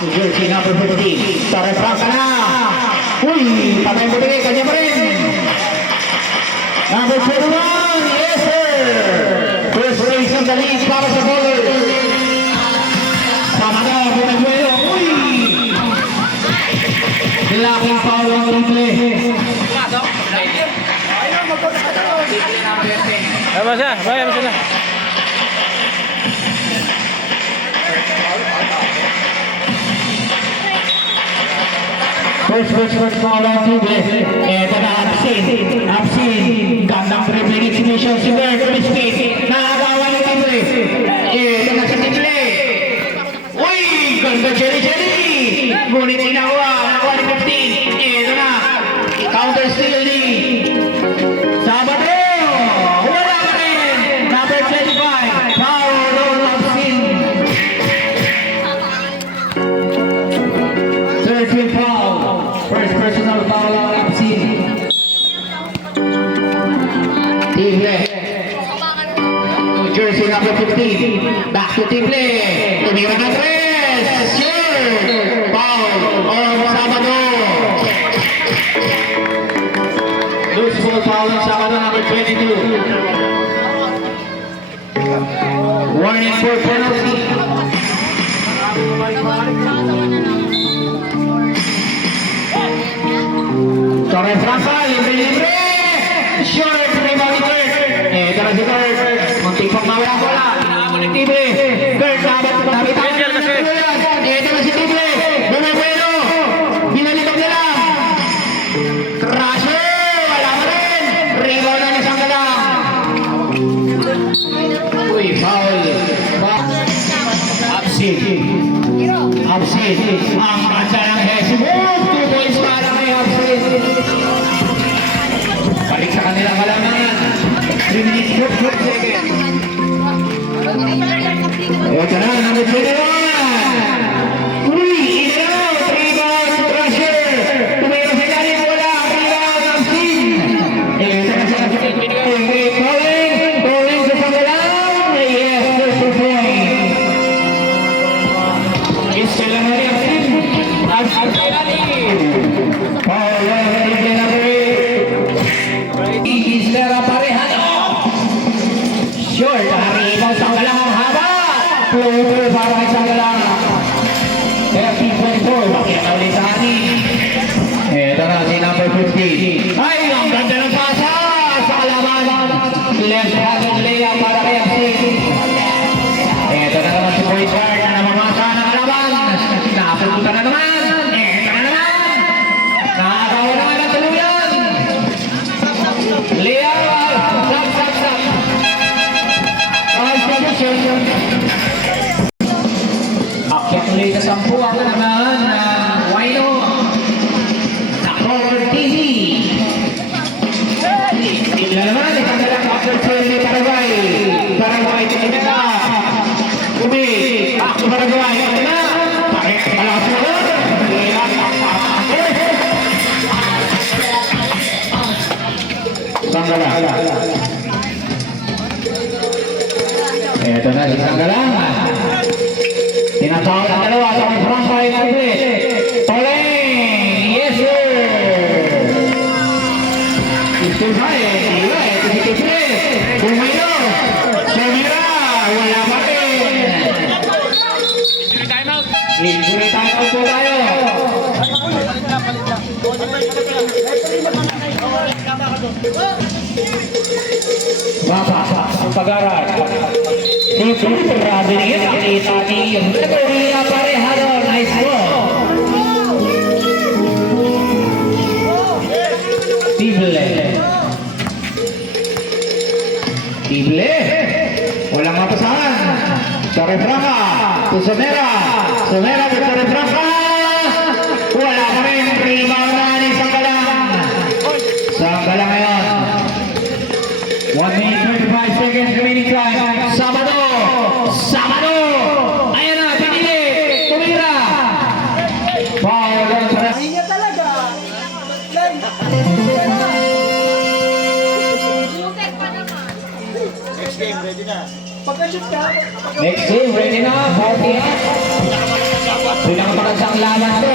Jersey number 50. Torres Franca na. Uy, patay mo din. Kanya pa rin. Number 21. Yes, sir. First race of the lead para sa bowler. Sama na. Bumaguelo. Uy. Laking foul ang triple. Apa siya? Bayar mo sila. First foul ang triple. Ito na Absin. Gandang triple exhibition si Bert Crispy. Nakagawa ng triple. Ito na si triple. Uy! Ganda Cherry. Ngunit inawa. Nakuha ni 15. Ito na. Counter steal ni Sabado. Wala pa rin. Number 25. Foul on Absin. 13 foul. First personal foul on Absin. Tible. Jersey number 15. Back to Tible. Tumira na 3. Sure. Foul on Sabado. Loose ball foul on Sabado number 22. Warning for penalty. Torres Franca, libre. Short, rebound ni Kurt. Ito na si Kurt. Muntik pang mawala bola. Inaabot ni Tible. Kurt, dapat Angel kasi. ito na si Tible. Bumabuelo. Binalitok nila. Crusher. Wala pa rin. Rebound na ni Sanggalang. Uy, foul. Absin. Ang ganda ng Hesi. 2 points para kay Absin. Balik sa kanilang halaman. 3 minutes, 4 seconds. Ito na, number 21. Uy, inaw, rebound, Crusher. Tumira sa ilalim, wala, rebound, Absin. Ito na sa calling sa Sanggalang. Yes, there's 2 points. Still ang hari Absin. Absin Paul, triple number 8. Isla Parehano. Short, rebound Sanggalang ang haba. Floater para kay Sanggalang. 13-24. Bakit na ulit sa anin. Ito na si number 50. Ay, ang ganda ng pasa sa kalaban. Left-handed layup para kay Absin. Ito na naman si point guard na namamasa ng kalaban. Napunta na naman. Ito na naman. Nakakawa naman ang tuluyan. Layup. Stop. Distribution. Akyat ulit sa 10 ang naman ng Wino. Nakor TV. Tingnan naman. Isang after 12 Paraguay. Paraguay tinimita. Umi. Back to Paraguay. Ito na. Palakas mo na. Sanggalang. Ito na si Sanggalang. Tinatawag ang dalawa sa may Franca yung triple. Toleng! Yes sir! Still high. Ito si triple. Bumayo. Semira. Wala pa rin. Injury timeout po tayo. Baba ang pag-aral. Super Rodriguez nakita ni Gregoria Parehano. Nice ball. Tible. Walang mapasahan. Torres Franca. Somera with Torres Franca. Wala pa rin. Rebound na ni Sanggalang. Sanggalang ngayon. 1 minute 25 seconds remaining time. Sabado. Ayan na, pinili. Tumira. Foul on Torres. Ayun talaga. Next game, ready na. Pagka-shoot ka, Next game, ready na. 48. Pinakapagansang lalas to.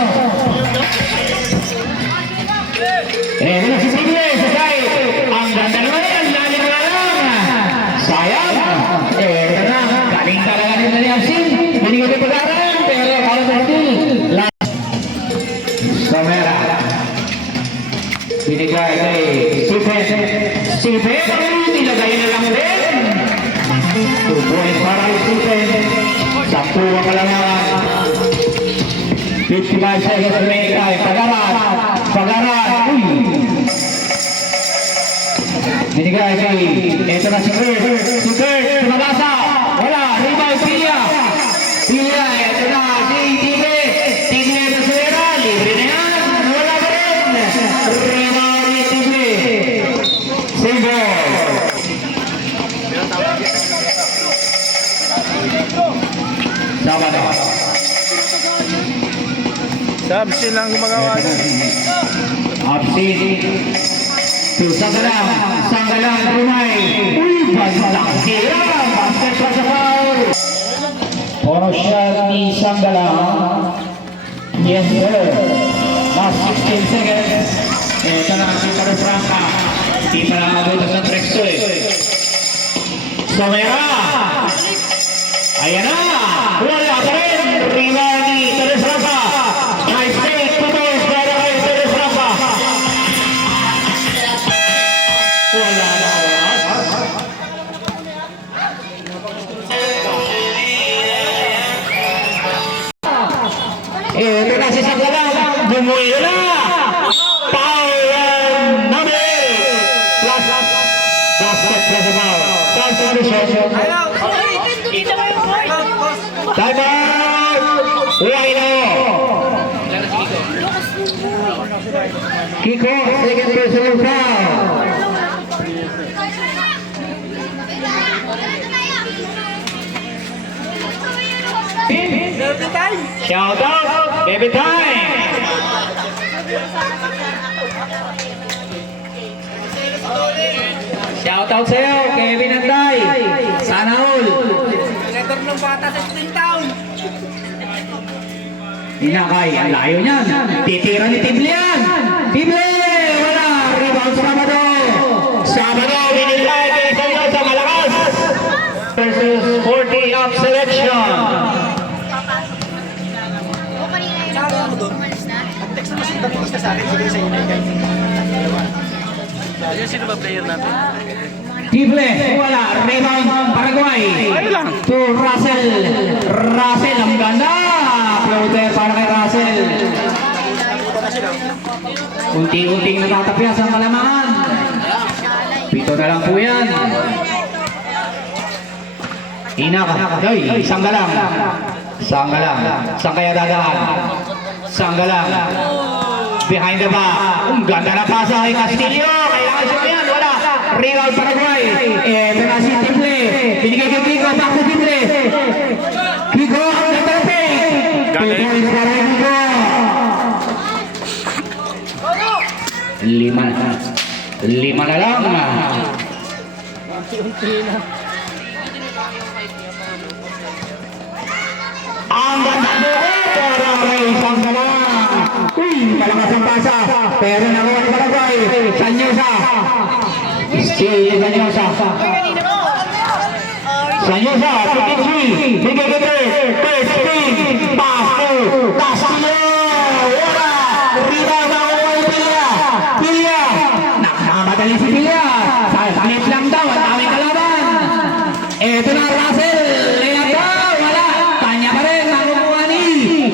Wala si Tible sa side. Ang ganda naman yan. Lalim na lang. Sayang. Ito na. Galing talaga nila ni Absin. Binigay ni Pagaran. Pero para sa still. Somera. Binigay kay Stephen. Stephen. Nilagay na lang din. 2 points para kay Stephen. 10 ang kalamangan. 55 seconds remaining time. Pagaran. Pagaran. Uy. Binigay kay. Ito na si Kurt. Si Kurt. Tumabasa. Wala. Rebound. Pilla. Pilla. Ito na si Tibe. Tibe na suwera. Libre na yan. Wala pa rin. Rebound ni Tibe. Save. Sama na. Subsin lang gumagawa niya. Absin. Sanggalang. Sanggalang. Rumay. Uy, bantang kira. Basket sa foul. Poro shot ni Sanggalang. Yes, sir. Last 16 seconds. Ito na si Paro Franca. Di pa lang abutas ng Trexo eh. Somera. Ayan na. Wala pa rin. Rebound ni Teres Franca. Nice take. 2 points para kay Teres Franca. Wala na. Ito na si Sanggalang. Bumuyo na. Foul number 8. Plus basket plus foul. Foul solution. Time out. Rhino. Kiko, second personal foul. Shout out, baby time. Shout out sa'yo, Kevin Anday. Sana all. Letter ng bata sa Spring Town. Inakay, ang layo niyan. Titira ni Tible yan. Tible, wala. Rebound Sabado. Sabado, binigay kay Sanyo sa malakas. Versus 40 up selection. Text na kasi dami ko sa akin. Sige sa inyo guys. Ayun, sino ba player natin? Tible, wala. Rebound, Paraguay. Ayun lang. To Russell. Russell, ang ganda. Floater para kay Russell. Unti-unting natatapyas ang kalamangan. 7 na lang po yan. Ay, Sanggalang. Sanggalang. Saan kaya dadaan? Sanggalang. Behind the back. Ang ganda na pasa kay Castillo. Kailangan siya yan. Wala. Rebound Paraguay. Ito na si Tible. Binigay kay Kiko. Back to Tible. Kiko, ang ganda na pick. 2 points para kay Kiko. 5 na lang. Ang ganda buo para kay Sanggalang. Uy, malakas ang pasa. Pero nakuha ni Paraguay. Sanyosa. Si Sanyosa. Sanyosa, 53. Bigay ka first spin. Pass to Castillo. Wala. Rebound na kuha ni Pilla. Pilla. Nakamadali si Pilla. Salit lang daw. Ang daming kalaban. Ito na Russell. Wala. Kanya pa rin. Nakukuha ni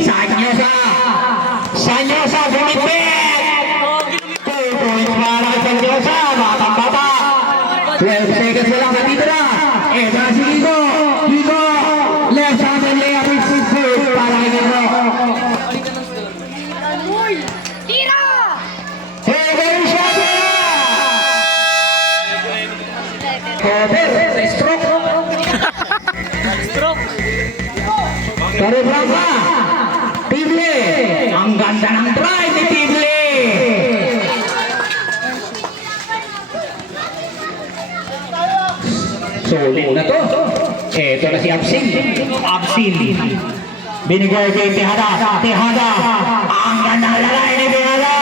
Sanyosa. Sanyosa, bumipit! 2 points para kay Sanyosa, batang-bata. 12 seconds na lang natitira. Ito na si Kiko. Kiko, left hand layup is good para kay Kiko. Tira! Hey, very shot! Cover, stroke. Stroke. Paro Franca. Tible. Ang ganda ng drive ni Tible. Solo na to. Eto na si Absin. Absin. Binigay kay Tejada. Tejada. Ang ganda lalaki ni Tejada.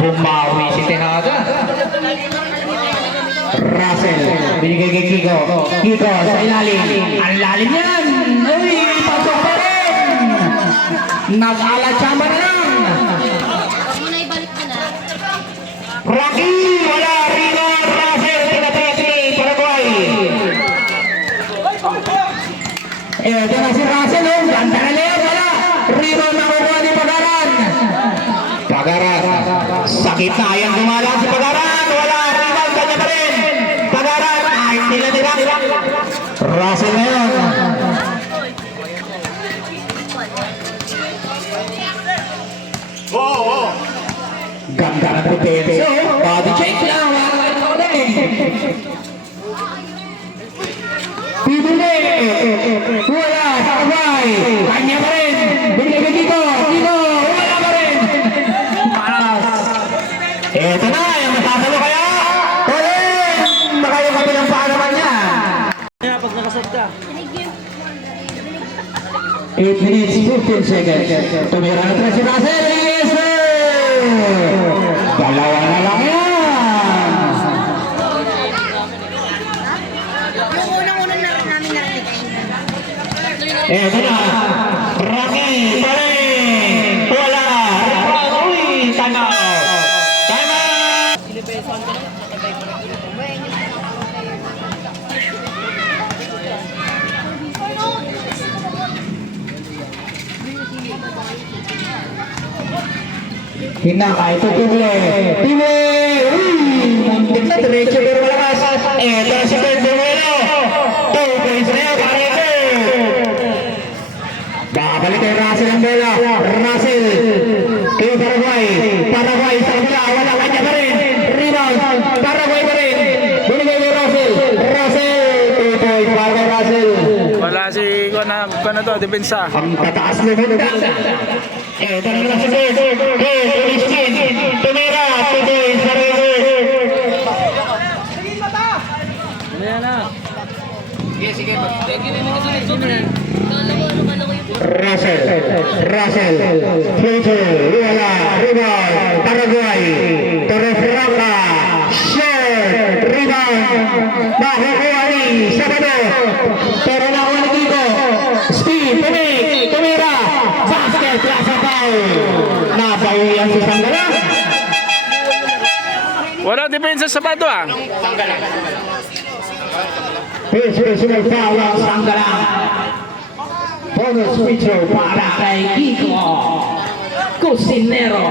Bumawi si Tejada. Russell. Binigay kay Kiko. Kiko sa ilalim. Ang lalim yan. Uy, pasok pa rin. Nag-alatsama na lang. Muna ibalik mo na. Rocky, wala. Rino, Russell, tinatapos ni Paraguay. Ito na si Russell, oh. Ganda na liyan, wala. Rino nakukuha ni Pagaran. Pagaran. Sakit na yan dumalang si Pagaran. Wala. Rino, kanya pa rin. Pagaran. Ay, tila. Russell na yun. Ganda na depensa. Body check lang. Pibili. Wala. Paraguay. Kanya pa rin. Binigay kay Kiko. Kiko. Wala pa rin. Malas. Eto na. Yung matatalo kaya. Ulit. Baka yung kabilang paa naman niya. Kaya pag nakasad ka. 8 minutes 15 seconds. Tumira na tres si Russell. Yes, sir! Dalawa na lang yan. Yung unang-unang namin narinig. Eto na. Rocky pa rin. Wala. Uy, time out. Time out. Hinakay ito Pibli. Pibli! Muntik na diretso pero malakas. Eto na si Bert Buelo. 2 points na yan. Pareho. Babalik kay Russell ang bola. Russell. Kay Paraguay. Paraguay sa bola. Wala kanya pa rin. Rebound. Paraguay pa rin. Binigay kay Russell. Russell. 2 points para kay Russell. Wala si Kona to, depensa. Ang tataas na muna. Eto na lang si Bert. Bert, Ulistin. Tumira. 2 points para kay Bert. Ayan na. Russell, Pluto, wala, rebound, Paraguay, Torres Roca, short, rebound, nakukuha ni Sabado, pero nakuha ni Kiko, Steve, tumira, basket, Plaza Foul, nabawian si Sangala. Wala depensa sa Bado ah. Personal foul ang Sangala. Bonus free throw para kay Kiko Cusinero.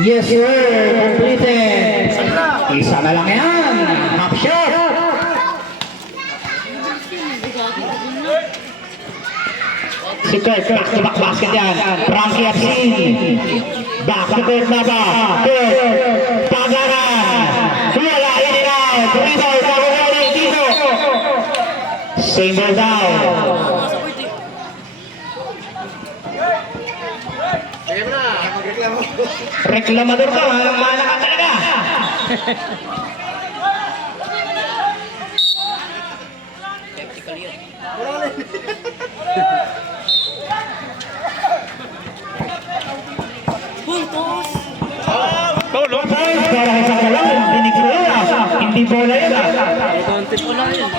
Yes sir, completed. Isa na lang yan. Half shot. Si Kurt, back to back basket yan. Frankie Absin. Back to Kurt na ba? Kurt, Pagaran. Wala, in and out. Rebound, Pagaran, Kiko. Single down. Reklamador ka, mana ka talaga. Paulo. Para kay Sangala, hindi bola. Hindi bola yun ah. Konti po lang yun.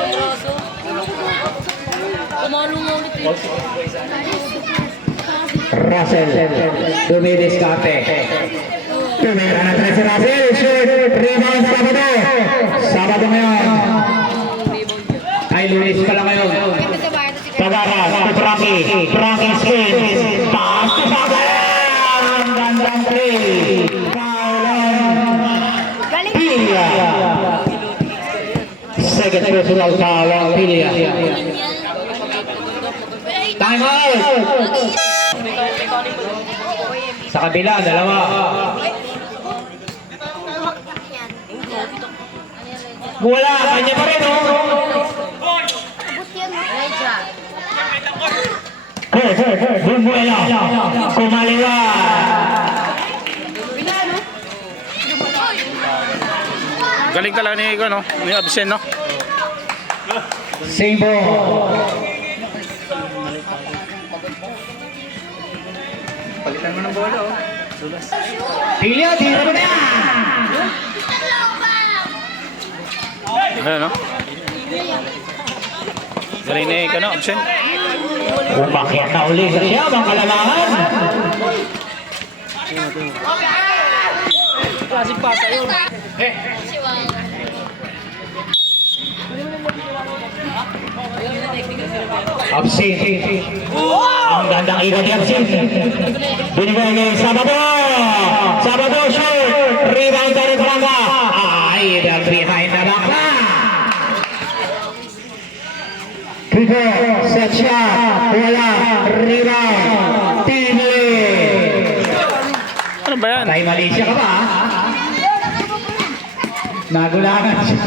Kumalong nga ulit eh. Russell, dumidiskarte. Tumira na tres si Russell. Shoot, rebound, Sabado. Sabado ngayon. Ay, Luis pala ngayon. Pagara, si Frankie spin. Taas to Pagara. Ang gandang play. Pilia. Second personal foul ang Pilia. Time out. Sa kabila, dalawa. Wala, kanya pa rin, oh. Bumbuela. Kumaliwa. Galing talaga ni Absen, no? Sabo. Palitan mo ng bola, oh. Pilyo, tira mo na yan! Ayan, no? Galing na yung absent. Umakyat na uli siya, mga kalamangan. Klaseng pasa yun. Absin. Ang gandang ikot ni Absin. Binigay kay Sabado. Sabado shoot. Rebound dari Branga. Ay, dan behind na bakla. Kiko, set shot. Wala. Rebound. Tibli. Ano ba yan? Patay Malaysia ka ba? Nagulangan siya.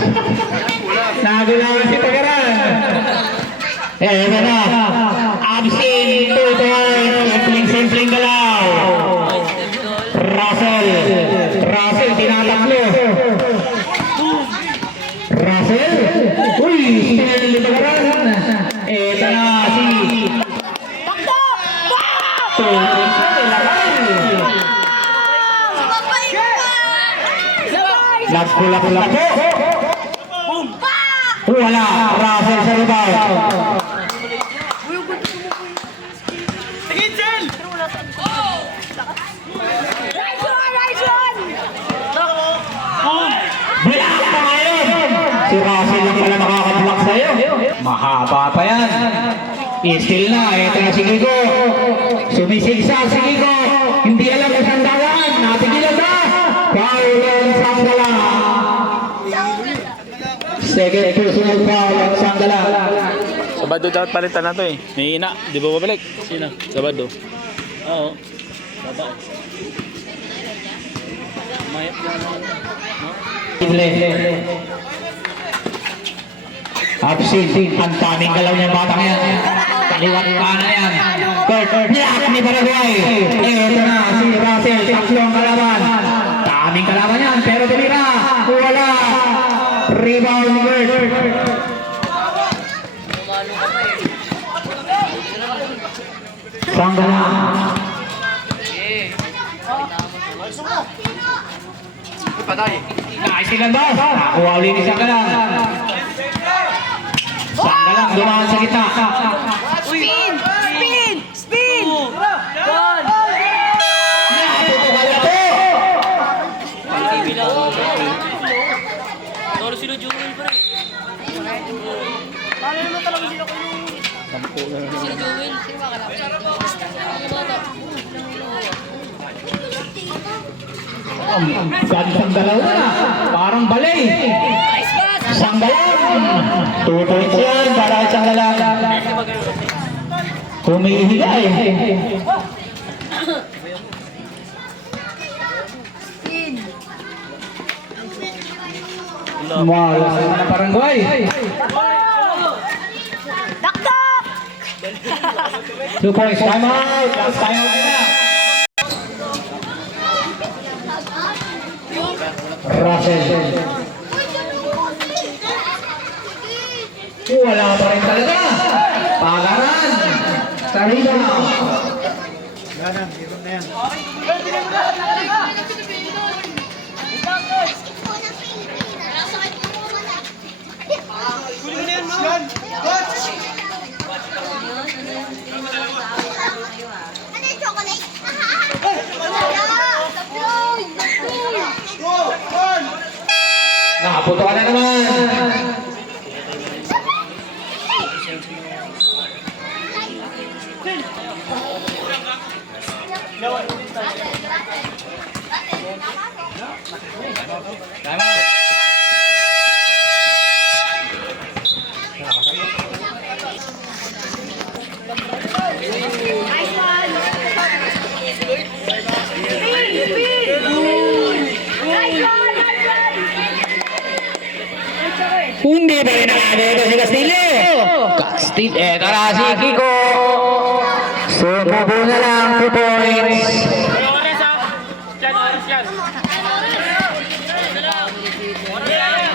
Nagulangan si Tagaran. Ito na. Absin, 2 points. Simpleng galaw. Russell. Russell, tinataklo. Russell. Uy, steal ni Tagaran. Ito na si... Nagpula-pula po. Wala. Russell sa rebound. Block pa ngayon. Si Russell lang pala makakablock sa'yo. Mahaba pa yan. Still na. Ito na si Kiko. Sumisigsa si Kiko. Hindi alam kung saan dawaan. Napigilan na. Foul on Sanggala. Second personal foul on Sanggala. Sabado dapat palitan na to eh. May ina. Di ba babalik? Sino? Sabado. Oo. Baba. Mayat na naman. Absin, ang taming galaw niya batang yan. Kaliwat ka na yan. Kurt, block ni Paraguay. Ito na si Russell, tatlong kalaban. Taming kalaban yan, pero tumira. Wala. Rebound Kurt. Sanggala. Naisilan ba? Nakuha ulit ni Sanggala. Sanggala, dumaan sa gitna. Spin! Spin! Spin! Natutukan na to. Toro sino Jumel pa rin. Paano naman talaga sila ko yung... Sino Joel? Sino ba kalap? Ano ba ito? Gandang dalawa na. Parang balay. Nice pass! Sanggalan. 2 points yan para kay Sanggalan. Humihiga eh. Spin! Wala na Paraguay. Dakdak! 2 points. Time out. Last time out na. Russell. Wala pa rin talaga. Pagaran. Sa rebound. Nakaputo ka na naman. Hindi ba rin nakagano si Castillo? Castillo, tara si Kiko. Sumubo na lang 2 points.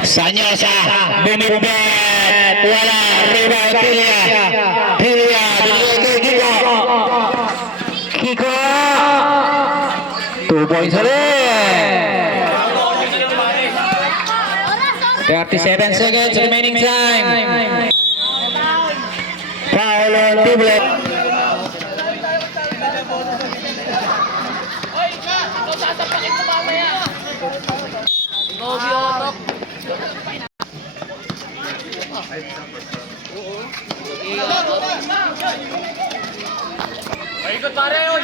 Sanyosa, bumibet. wala. Rebound, Pilia, Kiko. 2 points ulit. 37 seconds remaining time. Foul on Tiblet. Gobi otok. Ikot pare, oy.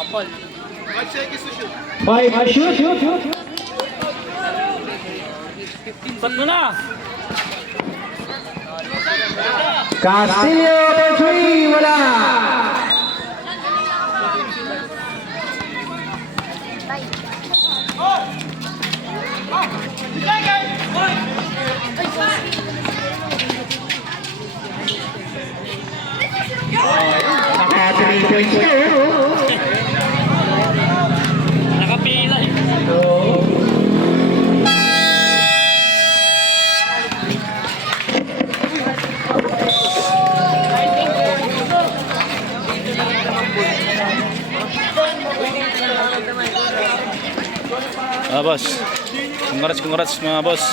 Apal. 5 shoot. Pat mo na. Castillo for 3, wala. Naka 3 points na. Nakapila eh. Boss. Congrats mga boss.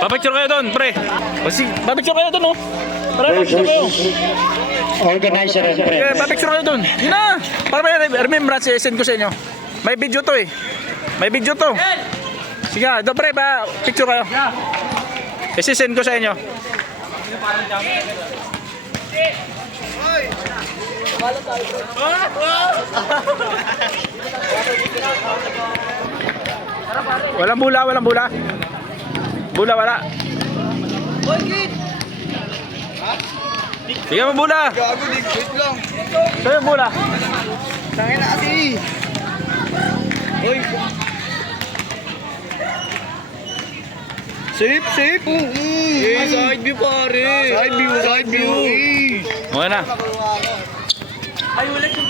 Papicture kayo doon, pre. Papicture kayo doon, oh. Papicture kayo. Organizer and Yeah, friends. papicture kayo doon. Yun na. Para may remembrance, send ko sa inyo. May video to eh. May video to. Sige, doon pre, picture kayo. Send ko sa inyo. Walang bula. Bula, wala. Sige mo bula. Gago, wait lang. Sa'yo yung bula. Tangin na kasi. Oy. Safe. Side view pare. Side view. Okay na. Ay, ulit yung